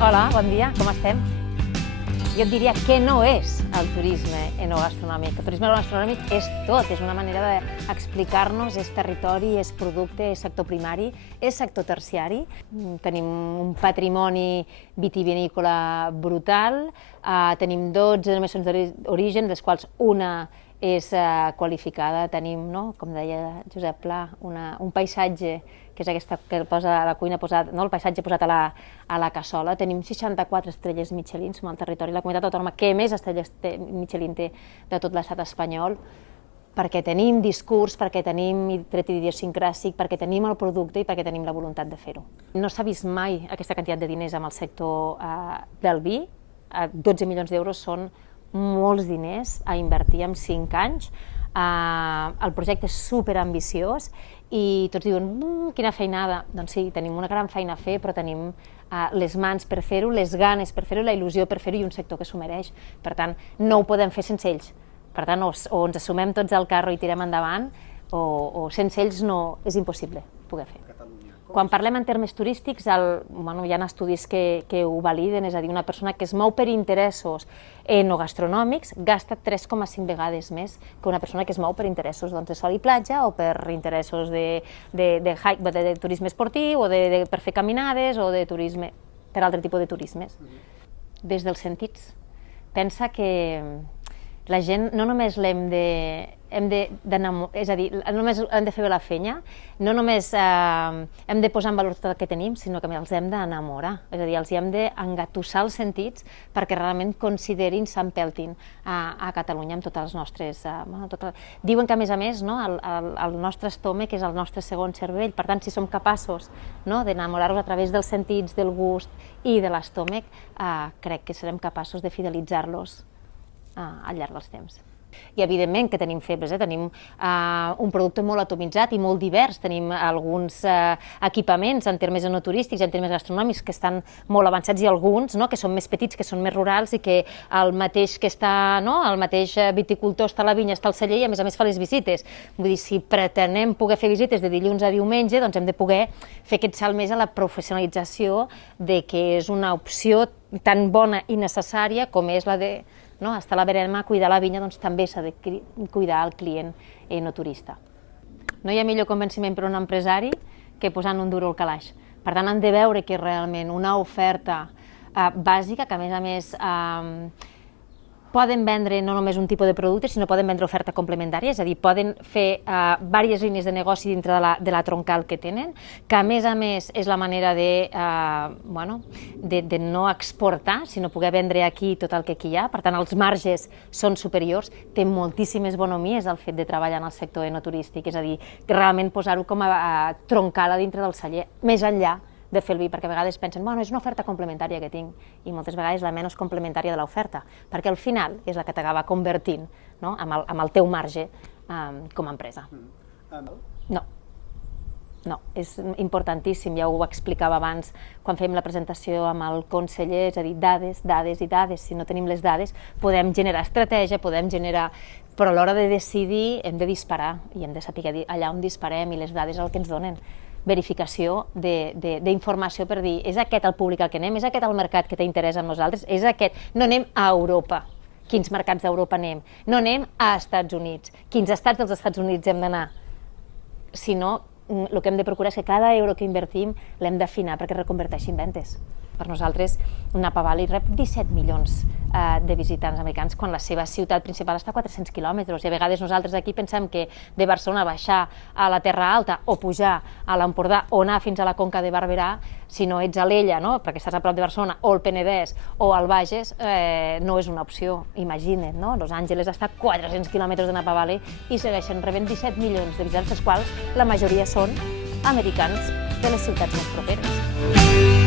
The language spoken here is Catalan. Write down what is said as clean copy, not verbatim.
Hola, bon dia, com estem? Jo et diria què no és el turisme enogastronòmic. El turisme enogastronòmic és tot, és una manera d'explicar-nos, és territori, és producte, és sector primari, és sector terciari. Tenim un patrimoni vitivinícola brutal, tenim 12 denominacions d'origen, les quals una és qualificada. Tenim, com deia Josep Pla, un paisatge, que és aquesta que posa a la cuina, el paisatge posat a la cassola. Tenim 64 estrelles Michelin, som el territori, la comunitat autònoma que més estrelles Michelin té de tot l'estat espanyol, perquè tenim discurs, perquè tenim tret idiosincràsic, perquè tenim el producte i perquè tenim la voluntat de fer-ho. No s'ha vist mai aquesta quantitat de diners amb el sector del vi. 12 milions d'euros són molts diners a invertir en 5 anys. El projecte és superambiciós i tots diuen, quina feinada. Doncs sí, tenim una gran feina a fer, però tenim les mans per fer-ho, les ganes per fer-ho, la il·lusió per fer-ho i un sector que s'ho mereix. Per tant, no ho podem fer sense ells. Per tant, o ens assumem tots al carro i tirem endavant, o sense ells és impossible poder fer. Quan parlem en termes turístics, hi ha estudis que ho validen, és a dir, una persona que es mou per interessos enogastronòmics gasta 3,5 vegades més que una persona que es mou per interessos de sol i platja o per interessos de turisme esportiu o per fer caminades o per altre tipus de turismes. Des dels sentits. Pensa que la gent no només és a dir, no només hem de fer bé la feina, no només hem de posar en valor tot el que tenim, sinó que els hem d'enamorar, és a dir, els hem d'engatussar els sentits perquè realment considerin, s'empeltin a Catalunya amb totes les nostres... Diuen que, a més, el nostre estómac és el nostre segon cervell, per tant, si som capaços d'enamorar-los a través dels sentits, del gust i de l'estómac, crec que serem capaços de fidelitzar-los al llarg dels temps. I evidentment que tenim febles, tenim un producte molt atomitzat i molt divers, tenim alguns equipaments en termes enoturístics, en termes gastronòmics que estan molt avançats i alguns que són més petits, que són més rurals i que el mateix viticultor està a la vinya, està al celler i a més fa les visites. Vull dir, si pretenem poder fer visites de dilluns a diumenge, doncs hem de poder fer aquest salt més a la professionalització de que és una opció tan bona i necessària com és la de estar a la verema, cuidar la vinya, doncs també s'ha de cuidar el client enoturista. No hi ha millor convenciment per a un empresari que posant un duro al calaix. Per tant, han de veure que és realment una oferta bàsica, que a més poden vendre no només un tipus de producte, sinó poden vendre oferta complementària, és a dir, poden fer diverses línies de negoci dintre de la troncal que tenen, que a més és la manera de no exportar, sinó poder vendre aquí tot el que aquí hi ha. Per tant, els marges són superiors, té moltíssimes bonomies el fet de treballar en el sector enoturístic, és a dir, realment posar-ho com a troncal a dintre del celler, més enllà de fer el vi, perquè a vegades pensen, és una oferta complementària que tinc, i moltes vegades la menys complementària de l'oferta, perquè al final és la que t'acaba convertint amb el teu marge com a empresa. No, és importantíssim, ja ho explicava abans quan fèiem la presentació amb el conseller, és a dir, dades, dades i dades. Si no tenim les dades podem generar estratègia, però a l'hora de decidir hem de disparar i hem de saber allà on disparem i les dades el que ens donen. Verificació d'informació per dir, és aquest el públic al que anem, és aquest el mercat que té interès en nosaltres, és aquest, no anem a Europa, quins mercats d'Europa anem, no anem a Estats Units, quins estats dels Estats Units hem d'anar, sinó el que hem de procurar és que cada euro que invertim l'hem d'afinar perquè reconverteixi en ventes. Per nosaltres, Napa Valley rep 17 milions de visitants americans quan la seva ciutat principal està a 400 quilòmetres. I a vegades nosaltres aquí pensem que de Barcelona baixar a la Terra Alta o pujar a l'Empordà o anar fins a la Conca de Barberà, si no ets a l'Ella, perquè estàs a prop de Barcelona, o el Penedès o el Bages, no és una opció. Imagina't, Los Angeles està a 400 quilòmetres de Napa Valley i segueixen rebent 17 milions de visitants, dels quals la majoria són americans de les ciutats més properes.